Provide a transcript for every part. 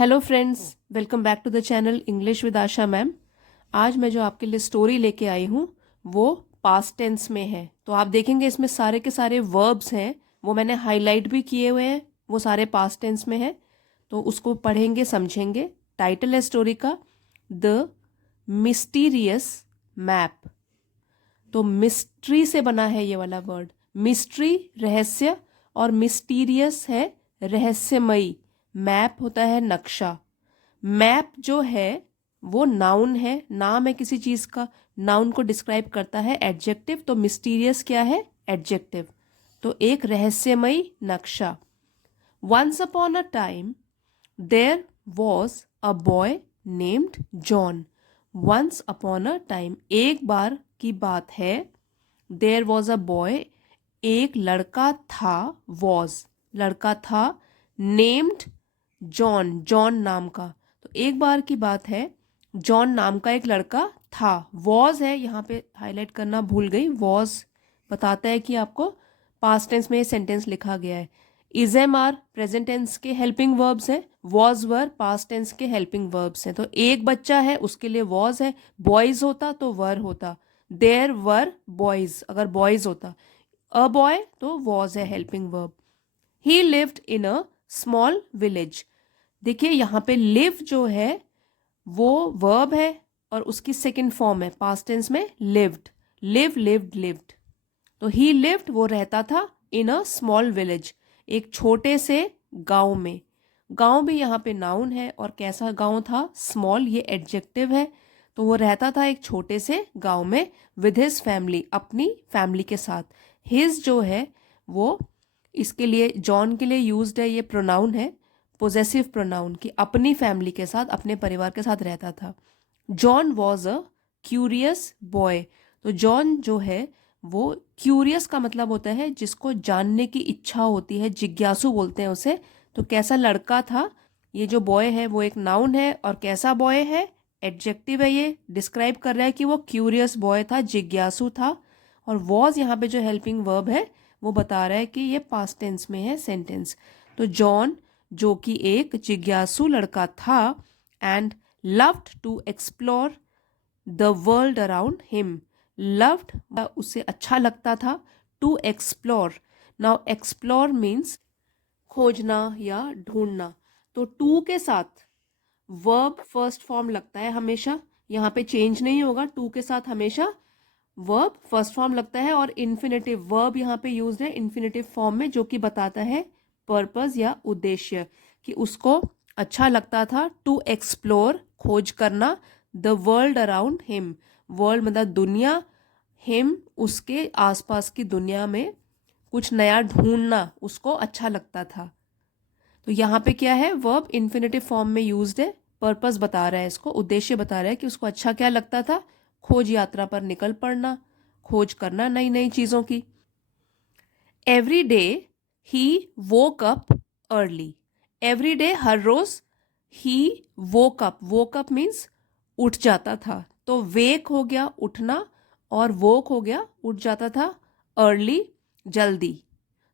Hello friends, welcome back to the channel English with Asha ma'am. आज मैं जो आपके लिए स्टोरी लेके आई हूँ वो पास्ट टेंस में है। तो आप देखेंगे इसमें सारे के सारे वर्ब्स हैं, वो मैंने हाईलाइट भी किए हुए हैं, वो सारे पास्ट टेंस में है। तो उसको पढ़ेंगे समझेंगे। टाइटल है स्टोरी का द मिस्टीरियस मैप। तो मिस्ट्री से बना है ये वाला वर्ड। मिस्ट्री रहस्य और मिस्टीरियस है रहस्यमयी। मैप होता है नक्शा। मैप जो है वो नाउन है, नाम है किसी चीज का। नाउन को डिस्क्राइब करता है एडजेक्टिव। तो मिस्टीरियस क्या है? एडजेक्टिव। तो एक रहस्यमयी नक्शा। Once upon a time there was a boy named John. Once upon a time, एक बार की बात है। देयर वॉज अ बॉय, एक लड़का था। वॉज, लड़का था। नेम्ड जॉन, जॉन नाम का। तो एक बार की बात है, जॉन नाम का एक लड़का था। वॉज है, यहाँ पे हाईलाइट करना भूल गई। वॉज बताता है कि आपको पास्ट टेंस में ये सेंटेंस लिखा गया है। Is am are present tense के हेल्पिंग वर्ब्स हैं। वॉज वर पास्ट टेंस के हेल्पिंग वर्ब्स हैं। तो एक बच्चा है उसके लिए वॉज है। बॉयज होता तो वर होता। देयर वर बॉयज, अगर बॉयज होता। अ बॉय तो वॉज है helping verb. He lived in a small village. देखिए यहाँ पे लिव जो है वो वर्ब है और उसकी सेकंड फॉर्म है पास्ट टेंस में लिव्ड। Live, lived, lived. तो ही लिव्ड, वो रहता था। इन अ स्मॉल विलेज, एक छोटे से गांव में। गांव भी यहाँ पे नाउन है और कैसा गांव था? स्मॉल, ये एडजेक्टिव है। तो वो रहता था एक छोटे से गांव में विद हिज फैमिली, अपनी फैमिली के साथ। हिज जो है वो इसके लिए, जॉन के लिए यूज्ड है, ये प्रोनाउन है, पोजेसिव प्रोनाउन, कि अपनी फैमिली के साथ, अपने परिवार के साथ रहता था। John was a curious boy. तो जॉन जो है वो क्यूरियस का मतलब होता है जिसको जानने की इच्छा होती है, जिज्ञासु बोलते हैं उसे। तो कैसा लड़का था? ये जो बॉय है वो एक नाउन है और कैसा बॉय है? एडजेक्टिव है। ये डिस्क्राइब कर रहा है कि वो क्यूरियस बॉय था, जिज्ञासु था। और वॉज यहाँ पे जो हेल्पिंग वर्ब है वो बता रहा है कि ये पास्ट टेंस में है सेंटेंस। तो जॉन जो कि एक जिज्ञासु लड़का था and loved to explore the world around him. Loved, उसे अच्छा लगता था। To explore, now explore means खोजना या ढूंढना। तो टू के साथ वर्ब फर्स्ट फॉर्म लगता है हमेशा, यहाँ पे चेंज नहीं होगा। टू के साथ हमेशा वर्ब फर्स्ट फॉर्म लगता है और इन्फिनेटिव वर्ब यहाँ पे यूज है इन्फिनेटिव फॉर्म में, जो कि बताता है पर्पस या उद्देश्य, कि उसको अच्छा लगता था। टू एक्सप्लोर, खोज करना। The world around him, world मतलब दुनिया। हिम, उसके आसपास की दुनिया में कुछ नया ढूंढना उसको अच्छा लगता था। तो यहाँ पे क्या है? वर्ब इन्फिनेटिव फॉर्म में यूज्ड है। पर्पस बता रहा है, इसको उद्देश्य बता रहा है कि उसको अच्छा क्या लगता था। खोज यात्रा पर निकल पड़ना, खोज करना नई नई चीजों की। Every day he woke up early. Every day, हर रोज। He woke up, woke up means उठ जाता था। तो वेक हो गया उठना और वोक हो गया उठ जाता था। अर्ली, जल्दी।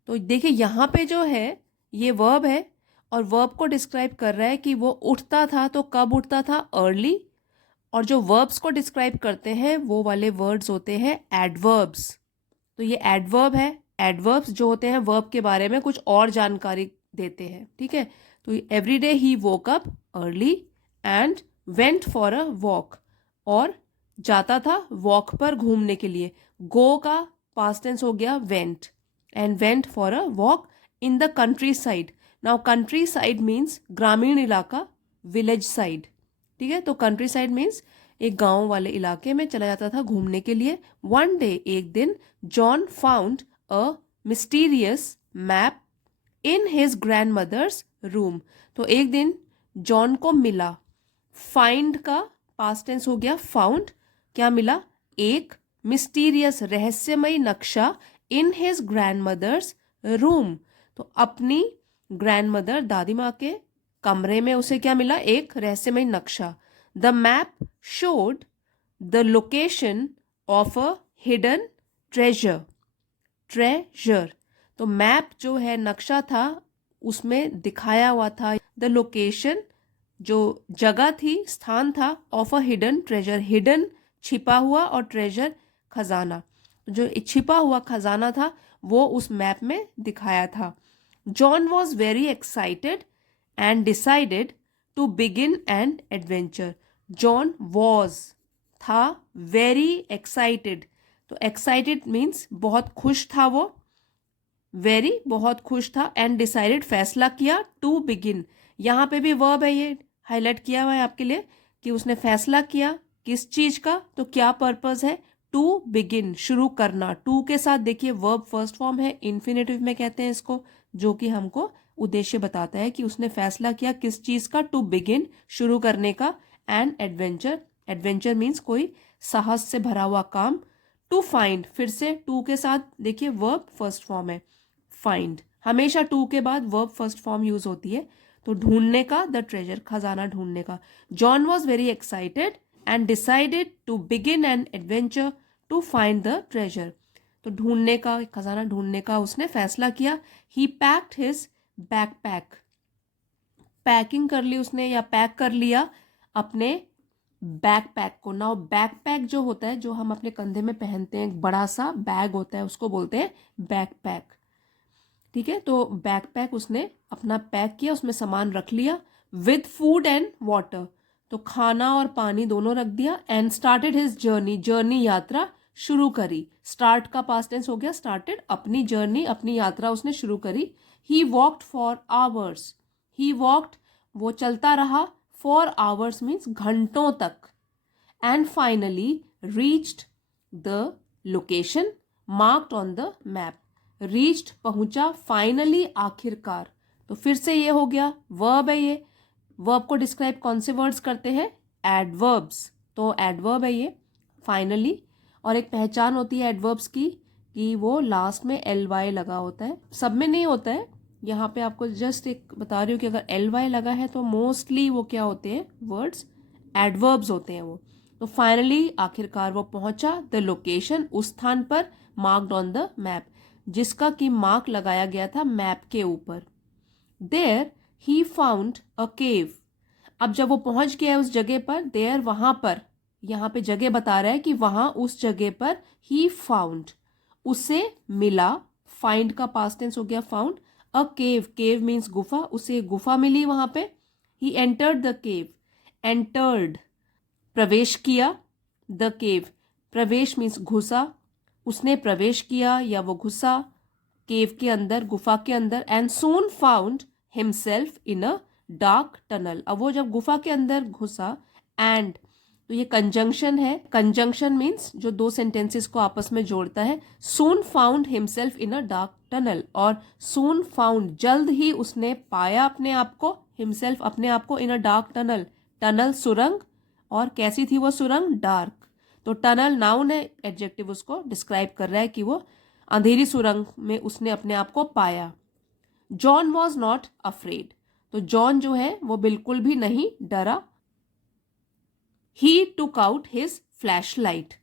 तो देखिए यहाँ पे जो है ये वर्ब है और वर्ब को डिस्क्राइब कर रहा है कि वो उठता था। तो कब उठता था? अर्ली। और जो वर्ब्स को डिस्क्राइब करते हैं वो वाले वर्ड्स होते हैं एडवर्ब्स। तो ये एडवर्ब है। एडवर्ब्स जो होते हैं वर्ब के बारे में कुछ और जानकारी देते हैं, ठीक है। तो every day he woke up early and went for a walk, और जाता था वॉक पर घूमने के लिए। गो का पास्ट टेंस हो गया went, and went for a walk in the country side. Now country side means ग्रामीण इलाका, विलेज साइड, ठीक है। तो कंट्री साइड मीन्स एक गांव वाले इलाके में चला जाता था घूमने के लिए। वन डे, एक दिन, John found a mysterious map in his grandmother's room. तो एक दिन जॉन को मिला। फाइंड का पास्ट टेंस हो गया फाउंड। क्या मिला? एक मिस्टीरियस, रहस्यमयी नक्शा in his grandmother's room. तो अपनी ग्रैंड मदर, दादी माँ के कमरे में उसे क्या मिला? एक रहस्यमय नक्शा। The map showed the location of a hidden treasure. Treasure, तो मैप जो है, नक्शा था, उसमें दिखाया हुआ था द लोकेशन, जो जगह थी, स्थान था, of a hidden treasure, hidden छिपा हुआ और ट्रेजर खजाना, जो छिपा हुआ खजाना था वो उस मैप में दिखाया था। John was very excited and decided to begin an adventure. John was था वेरी एक्साइटेड, तो एक्साइटेड मीन्स बहुत खुश था वो, वेरी बहुत खुश था, एंड डिसाइडेड फैसला किया, टू बिगिन यहाँ पे भी वर्ब है, ये हाईलाइट किया हुआ है आपके लिए कि उसने फैसला किया किस चीज का, तो क्या पर्पस है, टू बिगिन शुरू करना। टू के साथ देखिए वर्ब फर्स्ट फॉर्म है, इन्फिनेटिव में कहते हैं इसको, जो कि हमको उद्देश्य बताता है कि उसने फैसला किया किस चीज का, टू बिगिन शुरू करने का, एंड एडवेंचर, एडवेंचर मीन्स कोई साहस से भरा हुआ काम, टू फाइंड, फिर से टू के साथ देखिए वर्ब फर्स्ट फॉर्म है, फाइंड, हमेशा टू के बाद वर्ब फर्स्ट फॉर्म यूज होती है, तो ढूंढने का, द ट्रेजर खजाना ढूंढने का। John was very excited and decided to begin an adventure to find the treasure, तो ढूंढने का, खजाना ढूंढने का उसने फैसला किया। He packed his backpack, packing कर ली उसने या पैक कर लिया अपने बैकपैक को। नाउ बैकपैक जो होता है, जो हम अपने कंधे में पहनते हैं, एक बड़ा सा बैग होता है, उसको बोलते हैं बैकपैक, ठीक है। तो बैकपैक उसने अपना पैक किया, उसमें सामान रख लिया, विद फूड एंड वाटर, तो खाना और पानी दोनों रख दिया, and started his journey, journey यात्रा शुरू करी, स्टार्ट का पास्ट टेंस हो गया स्टार्टेड, अपनी जर्नी अपनी यात्रा उसने शुरू करी। He walked for hours, he walked वो चलता रहा, फॉर आवर्स मीन्स घंटों तक, and finally reached the location marked on the map, reached पहुंचा, फाइनली आखिरकार, तो फिर से ये हो गया वर्ब है, ये वर्ब को डिस्क्राइब कौन से वर्ड्स करते हैं, एडवर्ब्स, तो एडवर्ब है ये फाइनली। और एक पहचान होती है एडवर्ब्स की कि वो लास्ट में एल वाई लगा होता है, सब में नहीं होता है, यहाँ पे आपको जस्ट एक बता रही हूँ कि अगर एल वाई लगा है तो मोस्टली वो क्या होते हैं, वर्ड्स एडवर्ब्स होते हैं वो। तो फाइनली आखिरकार वो पहुंचा, द लोकेशन उस स्थान पर, मार्क्ड ऑन द मैप जिसका कि मार्क लगाया गया था मैप के ऊपर। देयर ही फाउंड अ केव, अब जब वो पहुंच गया है उस जगह पर, देयर वहां पर, यहाँ पे जगह बता रहा है कि वहां उस जगह पर, ही फाउंड उसे मिला, फाइंड का पास्ट टेंस हो गया फाउंड, अ केव, केव मीन्स गुफा, उसे गुफा मिली वहां पे। He entered the cave, entered प्रवेश किया, द केव प्रवेश मीन्स घुसा, उसने प्रवेश किया या वो घुसा केव के अंदर, गुफा के अंदर, and soon found himself in a dark tunnel, अब वो जब गुफा के अंदर घुसा, एंड तो ये कंजंक्शन है, कंजंक्शन मीन्स जो दो सेंटेंसेस को आपस में जोड़ता है, soon found himself in a dark tunnel, और सून फाउंड जल्द ही उसने पाया अपने आप को, हिमसेल्फ अपने आप को, इन अ डार्क टनल, टनल सुरंग, और कैसी थी वो सुरंग, डार्क, तो टनल नाउन है, एडजेक्टिव उसको डिस्क्राइब कर रहा है कि वो अंधेरी सुरंग में उसने अपने आप को पाया। जॉन वॉज नॉट अफ्रेड, तो जॉन जो है वो बिल्कुल भी नहीं डरा। He took out his flashlight,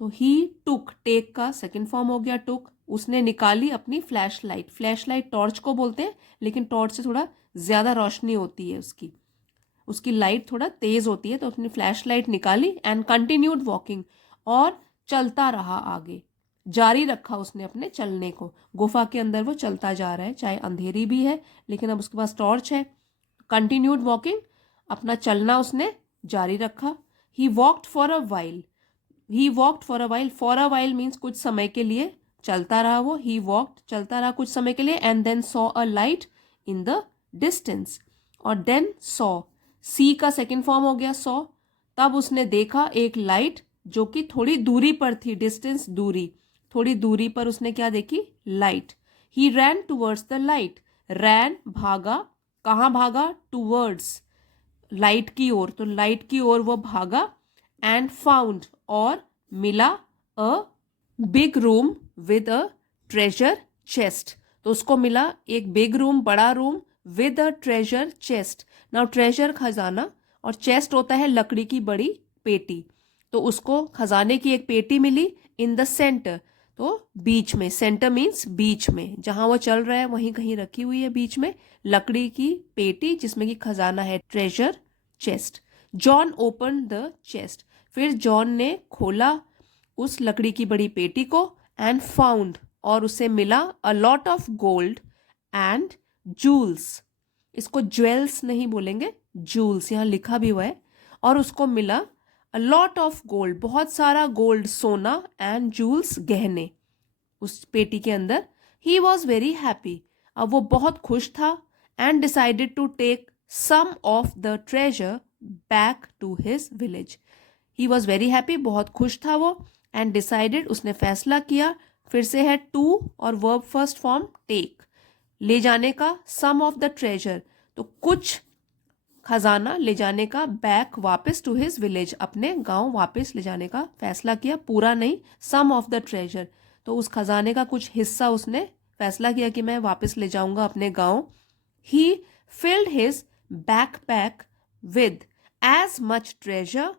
तो ही टुक, टेक का सेकेंड फॉर्म हो गया टुक, उसने निकाली अपनी flashlight, flashlight torch को बोलते हैं, लेकिन टॉर्च से थोड़ा ज्यादा रोशनी होती है उसकी, उसकी लाइट थोड़ा तेज होती है, तो अपनी फ्लैश लाइट निकाली, एंड कंटिन्यूड वॉकिंग, और चलता रहा आगे, जारी रखा उसने अपने चलने को, गुफा के अंदर वो चलता जा रहा है, चाहे अंधेरी भी है लेकिन अब उसके पास टॉर्च है। कंटिन्यूड वॉकिंग, अपना चलना उसने जारी रखा। He walked for a while, he walked for a while means कुछ समय के लिए चलता रहा वो, ही वॉक्ड चलता रहा कुछ समय के लिए, and then saw a light in the distance, और देन सॉ, सी का सेकेंड फॉर्म हो गया सॉ, तब उसने देखा एक लाइट जो कि थोड़ी दूरी पर थी, डिस्टेंस दूरी, थोड़ी दूरी पर उसने क्या देखी, light. He ran towards the light, ran भागा, कहाँ भागा, टूवर्ड्स लाइट की ओर, तो लाइट की ओर वो भागा, एंड फाउंड और मिला, a big room with a treasure chest, तो उसको मिला एक बिग रूम, बड़ा room, with a treasure chest, now treasure खजाना, और चेस्ट होता है लकड़ी की बड़ी पेटी, तो उसको खजाने की एक पेटी मिली, इन द सेंटर, तो बीच में, सेंटर मीन्स बीच में, जहां वो चल रहा है वहीं कहीं रखी हुई है बीच में लकड़ी की पेटी जिसमें कि खजाना है, treasure chest. John open the chest, फिर जॉन ने खोला उस लकड़ी की बड़ी पेटी को, एंड फाउंड, और उसे मिला a lot of gold and jewels. इसको ज्वेल्स नहीं बोलेंगे, जूल्स यहाँ लिखा भी हुआ है। और उसको मिला अ लॉट ऑफ गोल्ड, बहुत सारा गोल्ड, सोना, एंड जूल्स, गहने उस पेटी के अंदर। ही वॉज वेरी हैप्पी, अब वो बहुत खुश था, and decided to take some of the treasure back to his village. He was very happy, बहुत खुश था वो, एंड डिसाइडेड, उसने फैसला किया, फिर से है टू और वर्ब फर्स्ट फॉर्म टेक, ले जाने का, सम ऑफ द ट्रेजर, तो कुछ खजाना ले जाने का, बैक वापस, टू हिज विलेज, अपने गांव वापस ले जाने का फैसला किया, पूरा नहीं, सम ऑफ द ट्रेजर, तो उस खजाने का कुछ हिस्सा उसने फैसला किया कि मैं वापस ले जाऊंगा अपने गांव। He filled his backpack with as much treasure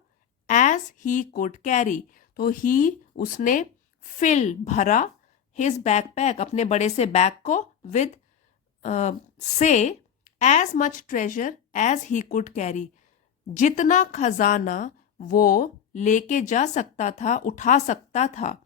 as he could carry, तो ही उसने फिल भरा, हिज बैकपैक अपने बड़े से बैग को, विद से as much treasure as he could carry, जितना खजाना वो लेके जा सकता था, उठा सकता था,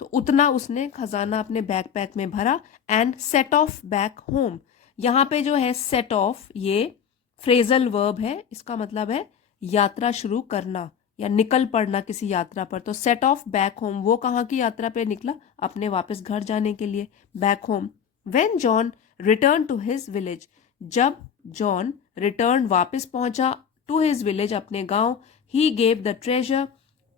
तो उतना उसने खजाना अपने बैकपैक में भरा, and set of back home. यहाँ पे जो है सेट ऑफ, ये फ्रेजल वर्ब है, इसका मतलब है यात्रा शुरू करना या निकल पड़ना किसी यात्रा पर। तो सेट ऑफ बैक होम, वो कहाँ की यात्रा पे निकला, अपने वापस घर जाने के लिए, back home. When John return to his village, जब जॉन रिटर्न वापस पहुंचा, टू हिज विलेज अपने गांव, he gave the treasure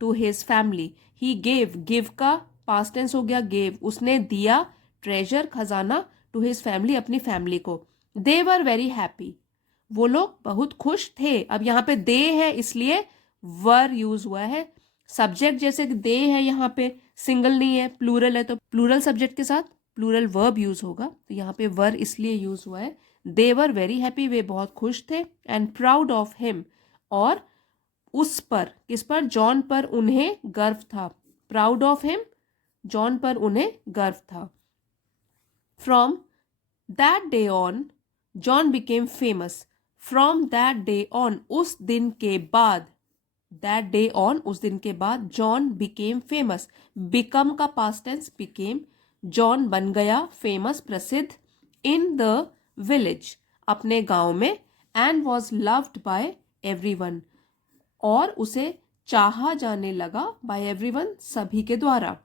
to his family. He gave, give का पास्ट टेंस हो गया गेव, उसने दिया ट्रेजर खजाना, टू हिज फैमिली अपनी फैमिली को। दे वर वेरी हैप्पी, वो लोग बहुत खुश थे। अब यहाँ पे दे है इसलिए वर यूज हुआ है, सब्जेक्ट जैसे दे है यहाँ पे सिंगल नहीं है, प्लूरल है, तो प्लूरल सब्जेक्ट के साथ प्लूरल वर्ब यूज होगा, तो यहाँ पे वर इसलिए यूज हुआ है। दे वर वेरी हैप्पी, वे बहुत खुश थे, एंड प्राउड ऑफ हिम, और उस पर, किस पर, जॉन पर उन्हें गर्व था। प्राउड ऑफ हिम, जॉन पर उन्हें गर्व था। From that day on John became famous, from that day on, उस दिन के बाद, दैट डे ऑन, उस दिन के बाद, जॉन बिकेम फेमस, बिकम का पास्ट टेंस बिकेम, जॉन बन गया फेमस, प्रसिद्ध, इन द विलेज, अपने गांव में, and was loved by everyone, और उसे चाहा जाने लगा, बाय एवरीवन, सभी के द्वारा।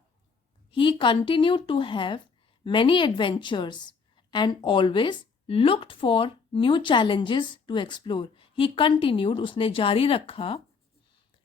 He continued to have many adventures and always looked for new challenges to explore. He continued, उसने जारी रखा,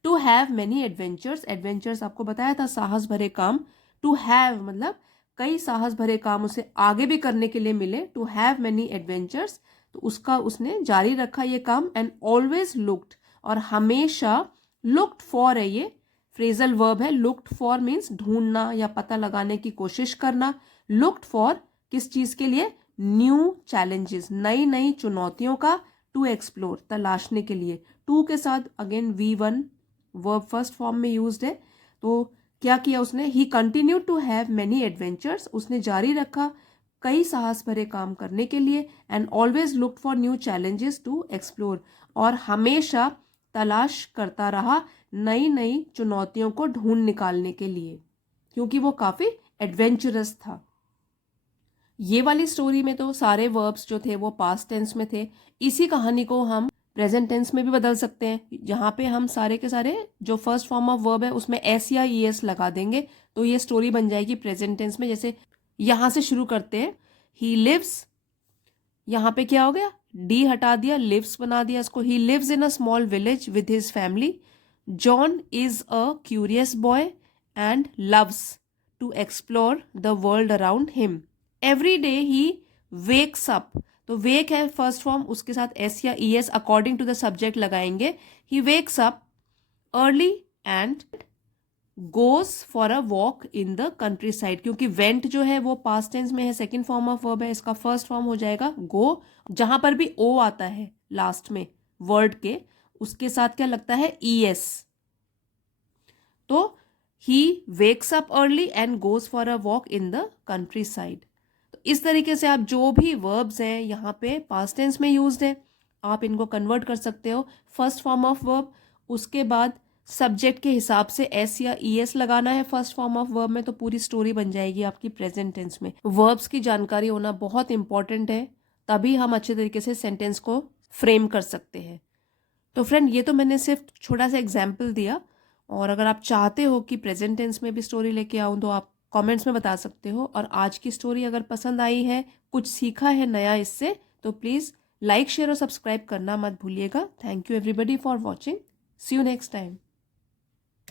to have many adventures, adventures आपको बताया था साहस भरे काम, टू हैव मतलब कई साहस भरे काम उसे आगे भी करने के लिए मिले, टू हैव मैनी एडवेंचर्स, तो उसका उसने जारी रखा ये काम, एंड ऑलवेज लुक्ड, और हमेशा, लुक्ड फॉर है ये फ्रेजल वर्ब है, लुक्ड फॉर मीन्स ढूंढना या पता लगाने की कोशिश करना, लुक्ड फॉर किस चीज के लिए, न्यू चैलेंजेस, नई नई चुनौतियों का, टू एक्सप्लोर तलाशने के लिए, टू के साथ again V1 verb first form में यूज्ड है। तो क्या किया उसने, he continued to have many adventures, उसने जारी रखा कई साहस भरे काम करने के लिए, and always looked for new challenges to explore, और हमेशा तलाश करता रहा नई नई चुनौतियों को ढूंढ निकालने के लिए, क्योंकि वो काफी एडवेंचरस था। ये वाली स्टोरी में तो सारे वर्ब्स जो थे वो पास्ट टेंस में थे। इसी कहानी को हम प्रेजेंट टेंस में भी बदल सकते हैं, जहाँ पे हम सारे के सारे जो फर्स्ट फॉर्म ऑफ वर्ब है उसमें एस या ईएस लगा देंगे, तो ये स्टोरी बन जाएगी प्रेजेंट टेंस में। जैसे यहाँ से शुरू करते हैं, ही लिव्स, यहाँ पे क्या हो गया, डी हटा दिया, लिव्स बना दिया इसको, he lives in a small village with his family, John is a curious boy and loves to explore the world around him, every day he wakes up, तो वेक है फर्स्ट फॉर्म, उसके साथ S या E S according to the subject लगाएंगे, he wakes up early and goes for a walk in the countryside, क्योंकि went जो है वो पास्ट टेंस में है, सेकेंड फॉर्म ऑफ वर्ब है, इसका फर्स्ट फॉर्म हो जाएगा गो, जहां पर भी ओ आता है लास्ट में वर्ड के, उसके साथ क्या लगता है, ई एस, तो ही wakes up early and goes for a walk in the country side. तो इस तरीके से आप जो भी वर्ब्स हैं यहाँ पे पास्ट टेंस में यूज्ड है, आप इनको कन्वर्ट कर सकते हो फर्स्ट फॉर्म ऑफ वर्ब। उसके बाद सब्जेक्ट के हिसाब से एस या ई एस लगाना है फर्स्ट फॉर्म ऑफ वर्ब में, तो पूरी स्टोरी बन जाएगी आपकी प्रेजेंट टेंस में। वर्ब्स की जानकारी होना बहुत इंपॉर्टेंट है, तभी हम अच्छे तरीके से सेंटेंस को फ्रेम कर सकते हैं। तो फ्रेंड, ये तो मैंने सिर्फ छोटा सा एग्जाम्पल दिया, और अगर आप चाहते हो कि प्रेजेंट टेंस में भी स्टोरी लेके आऊँ तो आप कमेंट्स में बता सकते हो। और आज की स्टोरी अगर पसंद आई है, कुछ सीखा है नया इससे, तो प्लीज़ लाइक शेयर और सब्सक्राइब करना मत भूलिएगा। Thank you everybody for watching. See you next time.